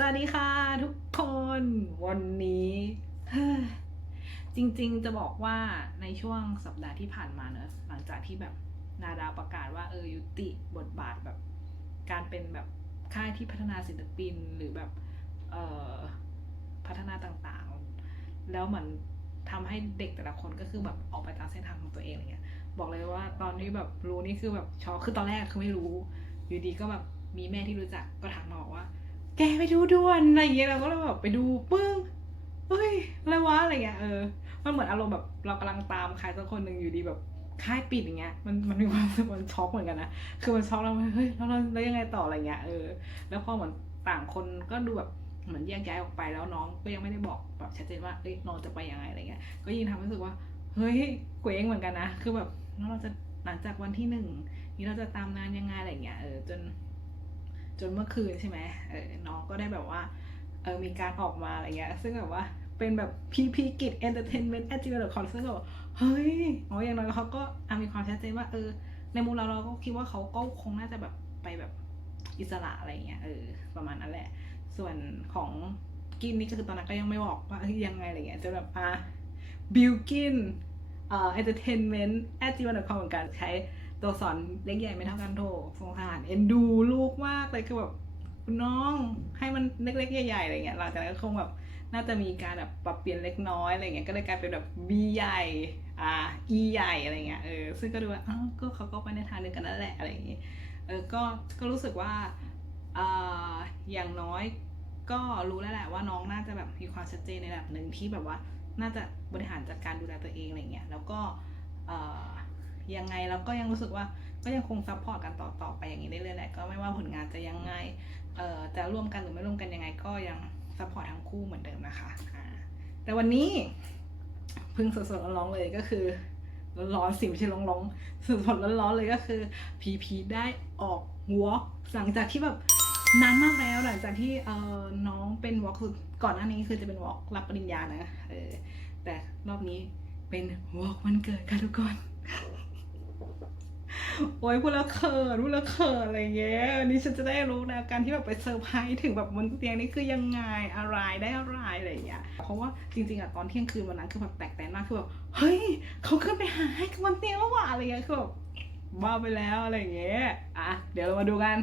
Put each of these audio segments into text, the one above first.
สวัสดีค่ะทุกคนวันนี้จริงๆจะบอกว่าในช่วงสัปดาห์ที่ผ่านมาเนอะหลังจากที่แบบนาดาวประกาศว่าเออยุติบทบาทแบบ การเป็นแบบค่ายที่พัฒนาศิลปินหรือแบบเออพัฒนาต่างๆ แล้วเหมือนทำให้เด็กแต่ละคนก็คือแบบออกไปตามเส้นทางของตัวเองอะไรเงี้ยบอกเลยว่าตอนที่แบบรู้นี่คือแบบช็อกคือตอนแรกคือไม่รู้ อยู่ดีก็แบบมีแม่ที่รู้จักก็ทักมาบอกว่า แกไปดูด่วนอะไรอย่างเงี้ยเราก็เลยแบบไปดูปึ้งเฮ้ยอะไรวะอะไรเงี้ยเออมันเหมือนอารมณ์แบบเรากำลังตามใครสักคนหนึ่งอยู่ดีแบบค่ายปิดอย่างเงี้ยมันมันมีความมันช็อกเหมือนกันนะคือมันช็อกแล้วเฮ้ยแล้วเราแล้วยังไงต่ออะไรเงี้ยเออแล้วพอเหมือนต่างคนก็ดูแบบเหมือนแยกย้ายออกไปแล้วน้องก็ยังไม่ได้บอกแบบชัดเจนว่าเอ้ยน้องจะไปยังไงอะไรเงี้ยก็ยิ่งทำให้รู้สึกว่าเฮ้ยเกวงเหมือนกันนะคือแบบแล้วเราจะหลังจากวันที่หนึ่งนี่เราจะตามนานยังไงอะไรเงี้ยเออจน จนเมื่อคืนใช่ไหมเออน้องก็ได้แบบว่าเออมีการออกมาอะไรเงี้ยซึ่งแบบว่าเป็นแบบพีพีกิจเอนเตอร์เทนเมนต์แอจิเวลคอนซึ่งก็แบบเฮ้ยอ๋ออย่างน้อยเขาก็มีความชัดเจนว่าเออ ในมุมเราเราก็คิดว่าเขาก็คงน่าจะแบบไปแบบอิสระอะไรเงี้ยเออประมาณนั้นแหละ ส่วนของกินนี่ก็คือตอนนั้นก็ยังไม่บอกว่ายังไงอะไรเงี้ยจนแบบอะบิลกินเอ่อ entertainment at gmail.com เหมือนกันใช้ ตัวสอนเล็กใหญ่ไม่เท่ากันโทสงสารเอ็นดูลูกมากเลยคือแบบคุณน้องให้มันเล็กๆใหญ่ๆอะไรเงี้ยหลังจากนั้นก็คงแบบน่าจะมีการแบบปรับเปลี่ยนเล็กน้อยอะไรเงี้ยก็เลยกลายเป็นแบบ B ใหญ่อ่า E ใหญ่อะไรเงี้ยเออซึ่งก็ดูว่าอ้าวก็เขาก็ไปในทางเดียวกันนั่นแหละอะไรอย่างงี้ยเออก็ก็รู้สึกว่าอ่าอย่างน้อยก็รู้แล้วแหละว่าน้องน่าจะแบบมีความชัดเจนในระดับหนึ่งที่แบบว่าน่าจะบริหารจัดการดูแลตัวเองอะไรเงี้ยแล้วก็เอ่อ ยังไงเราก็ยังรู้สึกว่าก็ยังคงซัพพอร์ตกันต่อต่อไปอย่างนี้ได้เรื่อยๆแหละก็ไม่ว่าผลงานจะยังไงเอ่อจะร่วมกันหรือไม่ร่วมกันยังไง ก็ยังซัพพอร์ตทั้งคู่เหมือนเดิมนะคะอ่าแต่วันนี้พิ่งสดๆร้อนๆเลยก็คือร้อนสิไม่ใช่ร้องๆสดๆร้อนๆเลยก็คือ พีพีได้ออกวอล์กหลังจากที่แบบนานมากแล้วหลังจากที่เออน้องเป็นวอล์กคือก่อนหน้านี้คือจะเป็นวอล์กรับปริญญานะเออแต่รอบนี้เป็นวอล์กวันเกิดค่ะทุกคน โอ้ยพูดแล้วเขินพูดแล้วเขินอะไรเงี้ยวันนี้ฉันจะได้รู้นะการที่แบบไปเซอร์ไพรส์ถึงแบบบนเตียงนี่คือยังไงอะไรได้อะไรอะไรอย่างเงี้ยเพราะว่าจริงๆอะตอนเที่ยงคืนวันนั้นคือแบบแปลกแปลกมากคือแบบเฮ้ยเขาขึ้นไปหาให้บนเตียงแล้วว่ะอะไรเงี้ยคือแบบบ้าไปแล้วอะไรเงี้ยอะเดี๋ยวเรามาดูกัน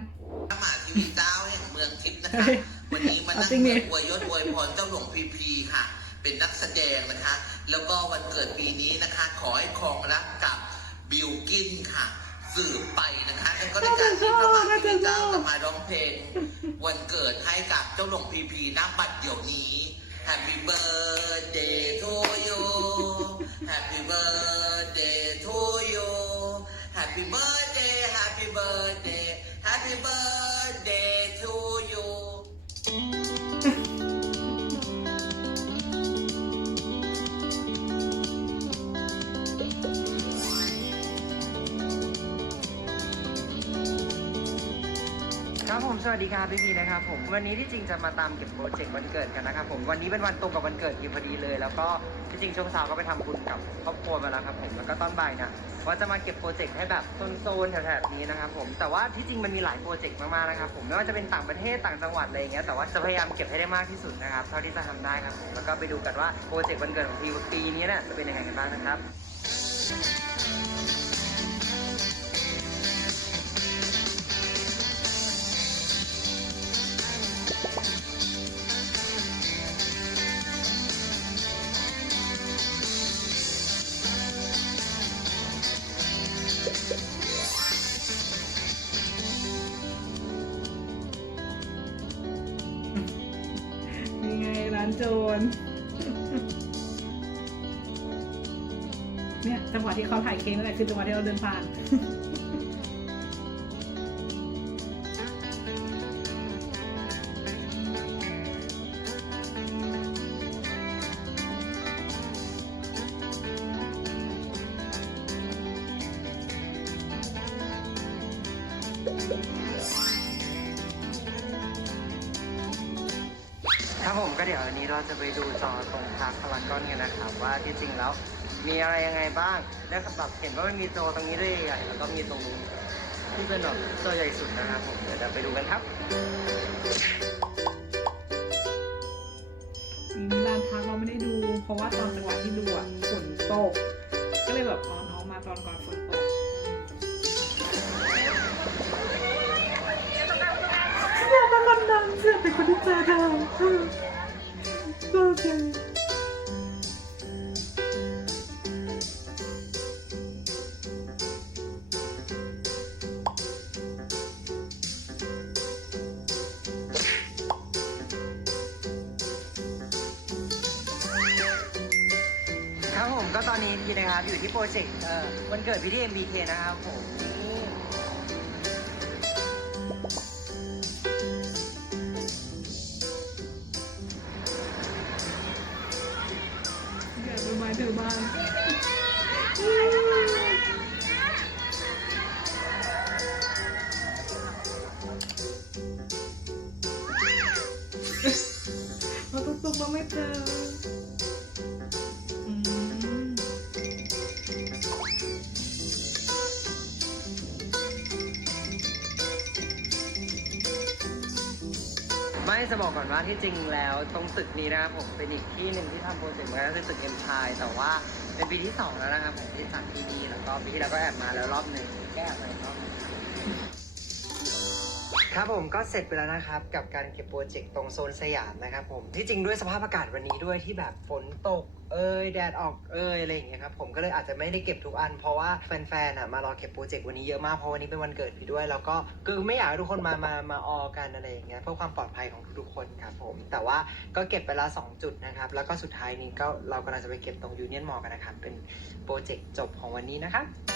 พระมหาทีวีเจ้าแห่งเมืองทิพย์นะคะวันนี้มานั่งเอาจริงดิอวยยศอวยพรเจ้าหลวงพีพีค่ะ เป็นนักแสดงนะคะ แล้วก็วันเกิดปีนี้นะคะ ขอให้ครองรักกับ บิลกินค่ะสืบไปนะคะแล้วก็ในการที่พระมหาทีวีเจ้าจะมาร้องเพลงวันเกิดให้กับเจ้าหลวงพีพีณบัดเดี๋ยวนี้ Happy birthday to you Happy birthday to you Happy birthday ครับผมสวัสดีครับพี่พีนะครับผมวันนี้ที่จริงจะมาตามเก็บโปรเจกต์วันเกิดกันนะครับผมวันนี้เป็นวันตรงกับวันเกิดพีพอดีเลย แล้วก็ที่จริงช่วงเช้าก็ไปทำบุญกับครอบครัวมาแล้วครับผมแล้วก็ตอนบ่ายนี่ยว่าจะมาเก็บโปรเจกต์ให้แบบโซนๆแถบๆนี้นะครับผมแต่ว่าที่จริงมันมีหลายโปรเจกต์มากๆนะครับผมไม่ว่าจะเป็นต่างประเทศต่างจังหวัดอะไรอย่างเงี้ยแต่ว่าจะพยายามเก็บให้ได้มากที่สุดนะครับเท่าที่จะทำได้ครับผมแล้วก็ไปดูกันว่าโปรเจกต์วันเกิดของพีปีนี้เนี่ยจะเป็นยังไงกันบ้างนะครับ ที่เขาถ่ายเค้กนั่นแหละคือจังหวะที่เราเดินผ่านครับผมก็เดี๋ยววันนี้เราจะไปดูจอตรงพาร์คพารากอนกันนะครับว่าที่จริงแล้ว มีอะไรยังไงบ้างแล้วแบบเห็นว่ามันมีโตตรงนี้ด้วยใหญ่แล้วก็มีตรงนู้นที่เป็นแบบตัใหญ่สุดนะครับผมเดี๋ยวเรไปดูกันครับนี้ลานพักเราไม่ได้ดู เพราะว่าตอนจังหวะที่ดูอะฝนตก ก็เลยแบบอ๋อน้องมาตอนก่อนฝนตกเราเป็นคนดังเสียเป็นคนที่เจอดังเจอเจอ วันเกิดพี่ที่ MBK นะครับผม จะบอกก่อนว่าที่จริงแล้วตรงตึกนี้นะครับผมเป็นอีกที่หนึ่งที่ทำโปรเจกต์มาก็คือตึกเอ็มชายแต่ว่าเป็นปีที่สองแล้วนะครับผมที่จัดที่นี่แล้วก็ปีที่แล้วก็แอบมาแล้วรอบหนึ่งแก้มาอีกรอบหนึ่ง ครับผมก็เสร็จไปแล้วนะครับ กับการเก็บโปรเจกต์ตรงโซนสยามนะครับผมที่จริงด้วยสภาพอากาศวันนี้ด้วยที่แบบฝนตกเอ้ยแดดออกเอ้ยอะไรอย่างเงี้ยครับผมก็เลยอาจจะไม่ได้เก็บทุกอัน เพราะว่าแฟนๆอะมารอเก็บโปรเจกต์วันนี้เยอะมากเพราะวันนี้เป็นวันเกิดพี่ด้วย แล้วก็คือไม่อยากให้ทุกคนมามามาออกันอะไรอย่างเงี้ยเพื่อความปลอดภัยของทุกๆคนครับผมแต่ว่าก็เก็บไปล้วสองจุดนะครับแล้วก็สุดท้ายนี้ก็เรากำลังจะไปเก็บตรงยูเนียนมอลกันนะครับเป็นโปรเจกต์จบของวันนี้นะครับ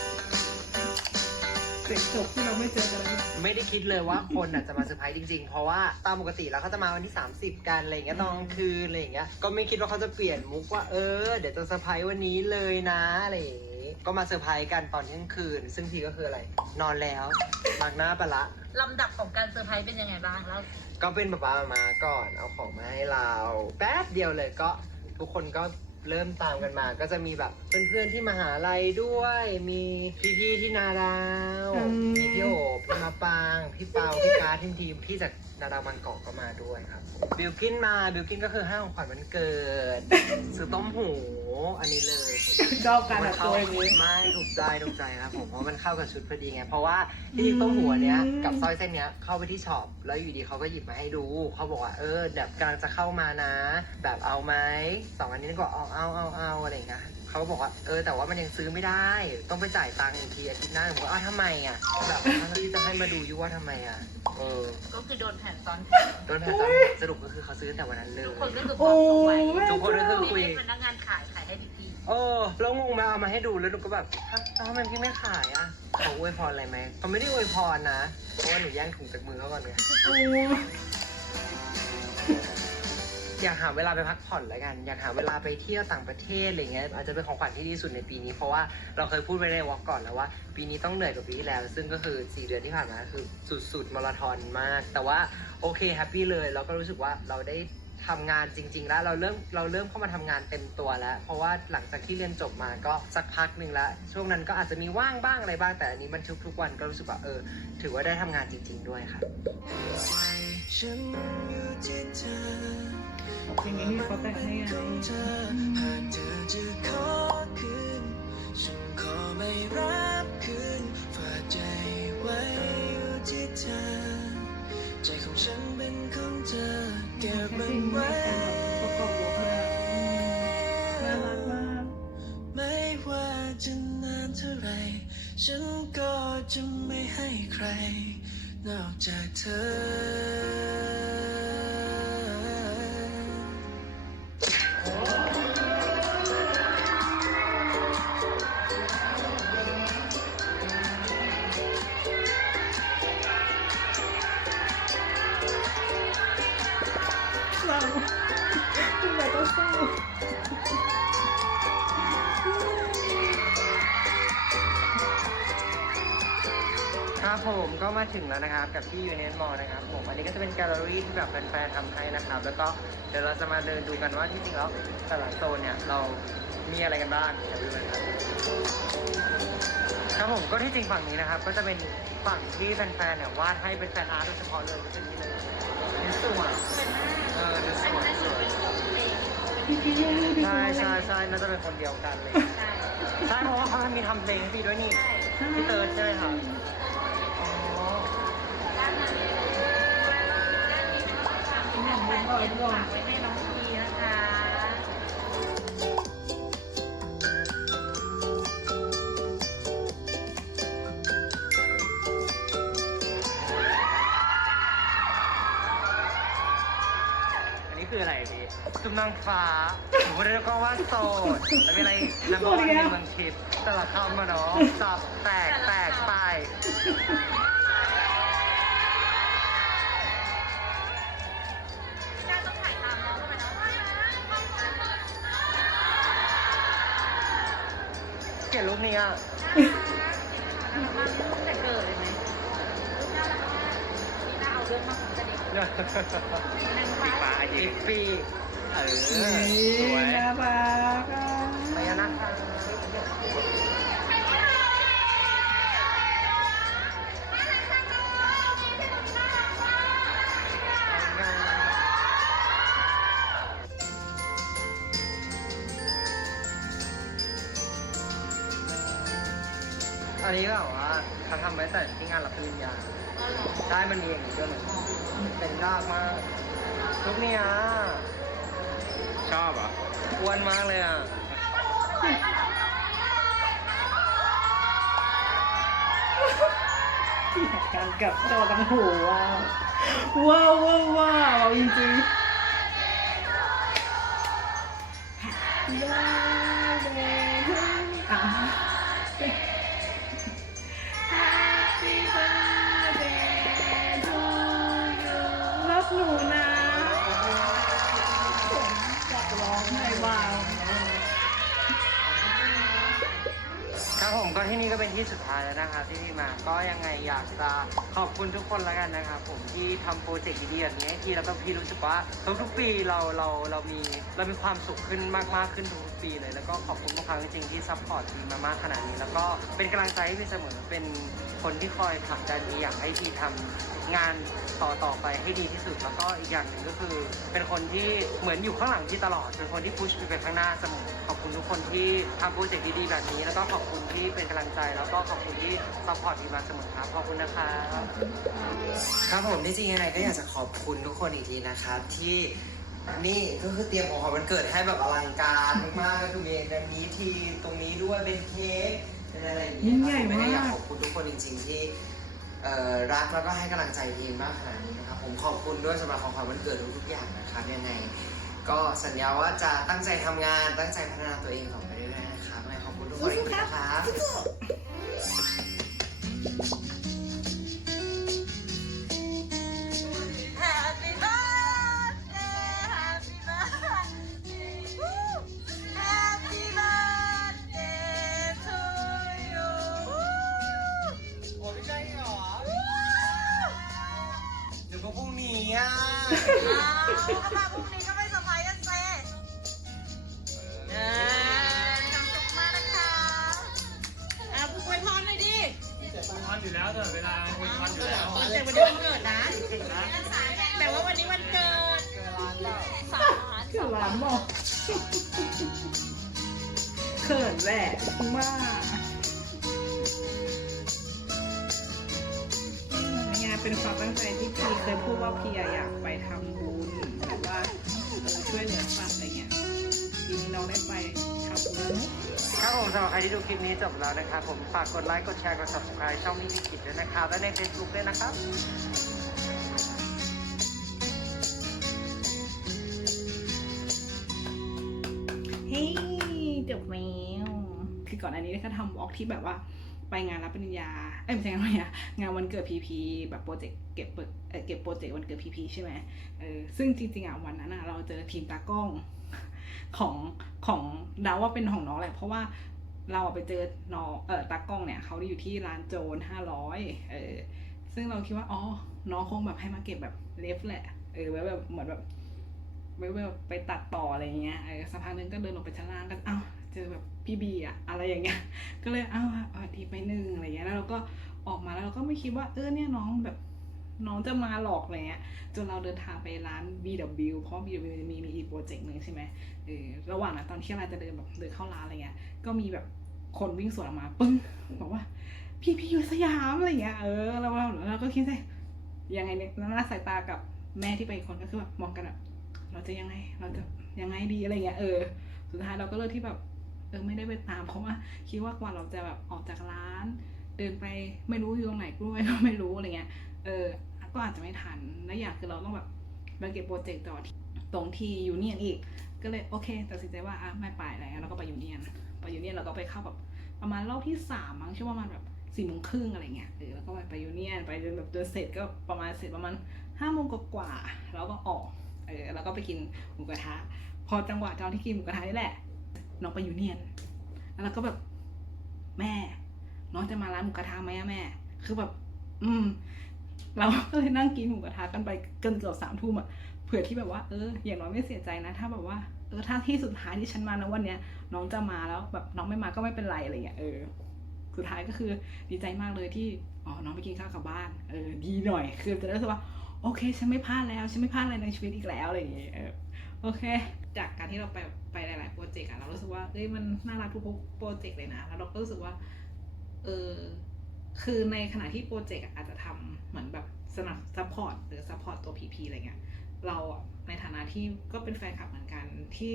เด็กจบที่เราไม่เจอกันแล้วไม่ได้คิดเลยว่าคนอะจะมาเซอร์ไพรส์จริงๆ เพราะว่าตามปกติแล้วเขาจะมาวันที่ 30 กันอะไรอย่างเงี้ยตอนกลางคืนอะไรอย่างเงี้ย ก็ไม่คิดว่าเขาจะเปลี่ยนมุกว่าเออ เดี๋ยวจะเซอร์ไพรส์วันนี้เลยนะอะไรอย่างงี้ก็มาเซอร์ไพรส์กันตอนเที่ยงคืน ซึ่งทีก็คืออะไร นอนแล้วมากหน้าปะละ ลำดับของการเซอร์ไพรส์เป็นยังไงบ้างแล้วก็เป็นป๊าป๊ามาก่อนเอาของมาให้เรา แป๊บเดียวเลยก็ทุกคนก็ เริ่มตามกันมา ก็จะมีแบบเพื่อนๆที่มหาลัยด้วย มีพี่ๆที่นาดาว มีพี่โอพี่มา ปาง พี่เปาพี่การ์ดทีมทีมพี่จากนาดาวมันเกาะก็มาด้วยครับบิวกินมาบิวกินก็คือให้ของขวัญวันเกิดซื้อต้มหูอันนี้เลยชอบการแบบตัวอย่างนี้ไม่ถูกใจถูกใจครับผมเพราะมันเข้ากับชุดพอดีไงเพราะว่าที่จริงต้มหูอันเนี้ยอืมกับสร้อยเส้นเนี้ยเข้าไปที่ช็อปแล้วอยู่ดีเขาก็หยิบมาให้ดูเขาบอกว่าเออแบบกำลังจะเข้ามานะ แบบเอาไหมสองอันนี้ก็เอาเอาเอาเอาอะไรอย่างเงี้ย เขาบอกว่าเออแต่ว่ามันยังซื้อไม่ได้ ต้องไปจ่ายตังค์อีกทีอาทิตย์หน้าผมว่าอ้าวทำไมอะแบบทั้งที่จะให้มาดูอยุว่าทำไมอะเออก็คือโดนแผ่นซ้อนโดนแผลตอนสรุปก็คือเขาซื้อแต่วันนั้นเลย ทุกคนก็คือฟ้องเอาไว้โอ้ย ทุกคนก็คือไม่ได้พนักงานขายขายให้พี่พีเออแล้วงงมาเอามาให้ดูแล้วหนูก็แบบฮะแล้วทำไมพี่ไม่ขายอะเขาอวยพรอะไรไหมเขาไม่ได้อวยพรนะเพราะว่าหนูแย่งถุงจากมือเขาก่อนไง โอ้ย อยากหาเวลาไปพักผ่อนแล้วกัน อยากหาเวลาไปเที่ยวต่างประเทศอะไรเงี้ยอาจจะเป็นของขวัญที่ดีสุดในปีนี้ เพราะว่าเราเคยพูดไปในวอลกก่อนแล้วว่า ปีนี้ต้องเหนื่อยกว่าปีที่แล้ว ซึ่งก็คือ 4 เดือนที่ผ่านมาคือสุดๆมาราธอนมาก แต่ว่าโอเคแฮปปี้เลยเราก็รู้สึกว่าเราได้ทำงานจริง ๆ แล้วเราเริ่มเราเริ่มเข้ามาทำงานเต็มตัวแล้ว เพราะว่าหลังจากที่เรียนจบมาก็สักพักหนึ่งแล้วช่วงนั้นก็อาจจะมีว่างบ้างอะไรบ้างแต่อันนี้มันทุกๆวันก็รู้สึกว่าเออ ถือว่าได้ทำงานจริง ๆ ด้วยครับฉัน อยู่ที่เธออย่างนี้เขาแต่งให้ไงของเธอหาเธอจะขอคืนฉันขอไม่รับคืนฝากใจไว้ที่เธอใจของฉันเป็นของเธอเก็บมันไว้ประกอบวงเลยอะน่ารักมากไม่ว่าจะนานเท่าไรฉันก็จะไม่ให้ใคร นอกจากเธอ ถึงแล้วนะครับ กับที่ยูเนียนมอลนะครับผมอันนี้ก็จะเป็นแกลเลอรี่ที่แบบแฟนๆทำให้นะครับ แล้วก็เดี๋ยวเราจะมาเดินดูกันว่าที่จริงแล้วแต่ละโซนเนี่ยเรามีอะไรกันบ้างเดี๋ยวดูกันครับครับผมก็ที่จริงฝั่งนี้นะครับ ก็จะเป็นฝั่งที่แฟนๆเนี่ยวาดให้เป็นแฟนอาร์ตโดยเฉพาะเลยก็จะนี่เลยเป็นสวนเออเป็นสวนสวนพี่ใช่ใช่ใช่น่าจะเป็นคนเดียวกันเลยใช่ใช่เพราะว่าเขาทำมีทำเพลงให้พี่ด้วยนี่พี่เติร์ดใช่ไหมครับอ๋อ ฝากไว้ให้น้ อันนี้คืออะไรพี่ซุปนางฟ้าผมไม่ได้ก็ว่าโสดแล้วมีอะไรนักร้องในเมืองทิพย์แต่ละคำมาเนาะสับแตกแตกไป เกลียดรูปนี้อะแต่เกิดเลยไหมน่ารักมากนี่น่าเอาเรื่องมากของจะเด็กนางฟ้าฟ้าอีกปีกเออสนี่วยน่ารักอะพญานาคา ใช่มันมีอย่างนี้ด้วยเหมือนเป็นยากมากลุกเนี้ยชอบเหรอะอ้วนมากเลยอะ เกลียดกันกับจอตังหูว้าวว้าวว้าวว้าวจริงๆ birthday to you อะ ที่สุดท้ายแล้วนะครับที่พี่มา ก็ยังไงอยากจะขอบคุณทุกคนแล้วกันนะครับผมที่ทำโปรเจกต์ดีๆแบบนี้ให้พี่แล้วก็พี่รู้สึกว่าทุกๆปีเราเราเรามีเรามีความสุขขึ้นมากๆขึ้นทุกๆปีเลย แล้วก็ขอบคุณทุกครั้งจริงๆที่ซัพพอร์ตทีมมามากขนาดนี้ แล้วก็เป็นกำลังใจให้พี่เสมอเป็นคนที่คอยผลักดันพี่อยากให้พี่ทำงานต่อต่อไปให้ดีที่สุด แล้วก็อีกอย่างหนึ่งก็คือ เป็นคนที่เหมือนอยู่ข้างหลังพี่ตลอด เป็นคนที่พุชพี่ไปข้างหน้าเสมอ คุณทุกคนที่ทำโปรเจกต์ดีๆแบบนี้ แล้วก็ขอบคุณที่เป็นกำลังใจ แล้วก็ขอบคุณที่ซัพพอร์ตพี่มาเสมอครับ ขอบคุณนะครับครับผมที่จริงยังไงก็อยากจะขอบคุณทุกคนอีกทีนะครับที่นี่ก็คือเตรียมของขวัญวันเกิดให้แบบอลังการมากๆก็คือมีแบบนี้ทีตรงนี้ด้วยเป็นเค้กเป็นอะไรอย่างยิ่เงี้งยใหญ่ครับผมมาก อยากขอบคุณทุกคนจริง ๆ ที่เอ่อรักแล้วก็ให้กำลังใจทีมมากขนาดนี้นะครับผมขอบคุณด้วยสำหรับของขวัญวันเกิดทุกๆอย่างนะครับยังไง ก็สัญญาว่าจะตั้งใจทำงานตั้งใจพัฒนาตัวเองต่อไปเรื่อยๆนะครับขอบคุณทุกคนอีกทีนะครับ เกิดร้านบอกเขินแหละมากงานเป็นความตั้งใจที่พีเคยพูดว่าพีอะอยากไปทำบุญหรือว่าช่วยเหลือสัตว์อะไรเงี้ยทีนี้น้องได้ไปทำบุญครับผมสำหรับใครที่ดูคลิปนี้จบแล้วนะครับผมฝากกดไลค์กดแชร์กด subscribe ช่องนี้พิกิจด้วยนะครับและใน Facebook ด้วยนะครับ เฮ้ยจบแล้วคือก่อนอันนี้ได้แค่ทำวอล์กที่แบบว่าไปงานรับปริญญา เอ้ยไม่ใช่งานรับปริญญางานวันเกิดพีพีแบบโปรเจกต์เก็บเปิดเอ่อเก็บโปรเจกต์วันเกิดพีพีใช่ไหมเออซึ่งจริงๆอะวันนั้นอะเราเจอทีมตากล้องของของเดาว่าเป็นของน้องแหละเพราะว่าเราไปเจอน้องเออตากล้องเนี่ยเขาอยู่ที่ร้านโจนห้าร้อยเออซึ่งเราคิดว่าอ๋อน้องคงแบบให้มาเก็บแบบเลฟแหละเออแบบเหมือนแบบ ไว้แบบไปตัดต่ออะไรเงี้ยเออสักพักนึงก็เดินลงไปชั้นล่างกันเอ้าเจอแบบพี่บีอะอะไรอย่างเงี้ย ก็เลยเอ้าสวัสดีไปหนึ่งอะไรเงี้ยแล้วเราก็ออกมาแล้วเราก็ไม่คิดว่าเออเนี่ยน้องแบบน้องจะมาหลอกอะไรเงี้ยจนเราเดินทางไปร้าน BW เพราะ BW มีมีอีกโปรเจกต์หนึ่งใช่ไหมเออระหว่างนั้นตอนที่เราจะเดินแบบเดินเข้าร้านอะไรเงี้ยก็มีแบบคนวิ่งสวนออกมาปึ้งบอกว่า พี่พี่อยู่สยามอะไรเงี้ยเออเราเราเราก็คิดใช่ยังไงเนี่ยหน้าสายตากับแม่ที่เป็นอีกคนก็คือแบบมองกันแบบ เราจะยังไงเราจะยังไงดีอะไรเงี้ยเออ สุดท้ายเราก็เลือกที่แบบเออไม่ได้ไปตามเพราะว่าคิดว่ากว่าเราจะแบบออกจากร้าน เดินไปไม่รู้อยู่ตรงไหนกล้วยก็ไม่รู้อะไรเงี้ยเออก็อาจจะไม่ทันและอย่างคือเราต้องแบบมาเก็บโปรเจกต์ต่อตรงที่ยูเนียนอีก ก็เลยโอเคตัดสินใจว่าอะไม่ไปอะไรเงี้ยเราก็ไปยูเนียนไปยูเนียนเราก็ไปเข้าแบบประมาณรอบที่สามมั้งช่วงประมาณแบบสี่โมงครึ่งอะไรเงี้ยเออแล้วก็ไปไปยูเนียนไปจนแบบจนเสร็จก็ประมาณเสร็จประมาณห้าโมงกว่าๆแล้วก็ออก เออแล้วก็ไปกินหมูกระทะ พอจังหวะตอนที่กินหมูกระทะนี่แหละ น้องไปยูเนียน แล้วก็แบบแม่ น้องจะมาร้านหมูกระทะไหมอะแม่ คือแบบ อืม เราก็เลยนั่งกินหมูกระทะกันไปเกินเกือบสามทุ่มอะเผื่อที่แบบว่าเอออย่างน้อยไม่เสียใจนะ ถ้าแบบว่าเออถ้าที่สุดท้ายที่ฉันมานะวันเนี้ยน้องจะมาแล้วแบบน้องไม่มาก็ไม่เป็นไรอะไรเงี้ยเออสุดท้ายก็คือดีใจมากเลยที่อ๋อน้องไปกินข้าวกับบ้านเออดีหน่อยคือจะได้รู้สึกว่า โอเคฉันไม่พลาดแล้วฉันไม่พลาดอะไรในชีวิตอีกแล้วอะไรอย่างเงี้ยโอเค จากการที่เราไปไปหลาย ๆ โปรเจกต์อะเรารู้สึกว่าเอ้ยมันน่ารักทุกโปรเจกต์เลยนะ แล้วเราก็รู้สึกว่า เออคือในขณะที่โปรเจกต์อะอาจจะทำเหมือนแบบสนับซัพพอร์ตหรือซัพพอร์ตตัวพีพีอะไรเงี้ยเราในฐานะที่ก็เป็นแฟนคลับเหมือนกันที่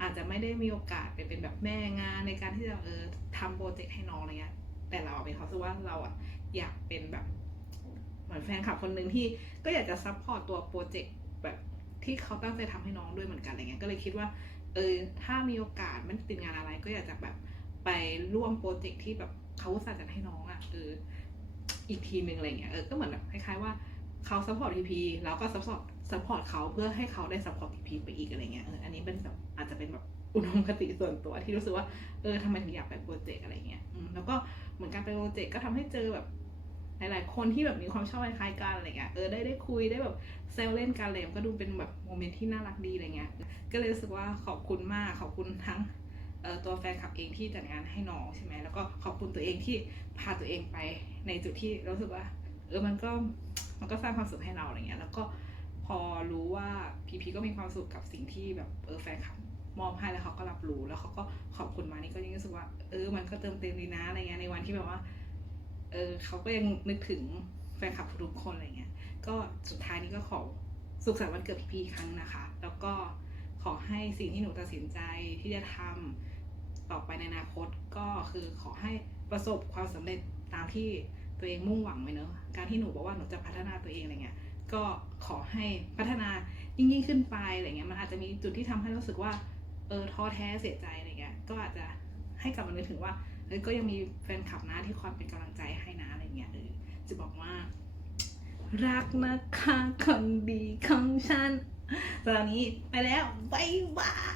อาจจะไม่ได้มีโอกาสไปเป็นแบบแม่งานในการที่จะเออทำโปรเจกต์ให้น้องอะไรเงี้ยแต่เราอะเป็นควาสึกว่าเราอะอยากเป็นแบบ มือนแฟนคลับคนหนึ่งที่ก็อยากจะซัพพอร์ตตัวโปรเจกต์แบบที่เขาตั้งใจทำให้น้องด้วยเหมือนกันอะไรเงี้ยก็เลยคิดว่าเออถ้ามีโอกาสไม่ติดงานอะไรก็อยากจะแบบไปร่วมโปรเจกต์ที่แบบเขาอุตส่าห์จัดให้น้องอะ่ะเอออีกทีหนึ่งอะไรเงี้ยเออก็เหมือนแบบคล้ายๆว่าเขาซัพพอร์ตทีพีแล้วก็ซัพพอร์ตซัพพอร์ตเขาเพื่อให้เขาได้ซัพพอร์ตทีพีไปอีกอะไรเงี้ยเอออันนี้เป็นแบบอาจจะเป็นแบบอุดมคติส่วนตัวที่รู้สึกว่าเออทำไมถึงอยากไปโปรเจกต์อะไรเงี้ยแล้วก็เหมือนการไปโปรเจกต์ก็ทำให้เจอแบบ ลาย ๆ คนที่แบบมีความชอบคล้ายๆกันอะไรเงี้ยเออได้ได้คุยได้แบบเซลเล่นกันอะไรก็ดูเป็นแบบโมเมนต์ที่น่ารักดีอะไรเงี้ยก็เลยรู้สึกว่าขอบคุณมากขอบคุณทั้งตัวแฟนคลับเองที่จัดงานให้น้องใช่ไหมแล้วก็ขอบคุณตัวเองที่พาตัวเองไปในจุดที่รู้สึกว่าเออมันก็มันก็สร้างความสุขให้เราอะไรเงี้ยแล้วก็พอรู้ว่าพีพีก็มีความสุขกับสิ่งที่แบบเออแฟนคลับมอบให้แล้วเขาก็รับรู้แล้วเขาก็ขอบคุณมานี่ก็ยิ่งรู้สึกว่าเออมันก็เติมเต็มดีนะอะไรเงี้ยในวันที่แบบว่า เออเขาก็ยังนึกถึงแฟนคลับทุกคนอะไรเงี้ย ก็สุดท้ายนี้ก็ขอสุขสันต์วันเกิดพี่พีอีกครั้งนะคะ แล้วก็ขอให้สิ่งที่หนูตัดสินใจที่จะทำต่อไปในอนาคตก็คือขอให้ประสบความสำเร็จตามที่ตัวเองมุ่งหวังไว้เนอะการที่หนูบอกว่าหนูจะพัฒนาตัวเองอะไรเงี้ย ก็ขอให้พัฒนายิ่งยิ่งขึ้นไปอะไรเงี้ยมันอาจจะมีจุดที่ทำให้รู้สึกว่าเออท้อแท้เสียใจอะไรเงี้ยก็อาจจะให้กลับมานึกถึงว่า เฮ้ยก็ยังมีแฟนคลับนะที่คอยเป็นกำลังใจให้นะอะไรเงี้ยเออจะบอกว่า รักนะคะคนดีของฉันตอนนี้ไปแล้วบายบาย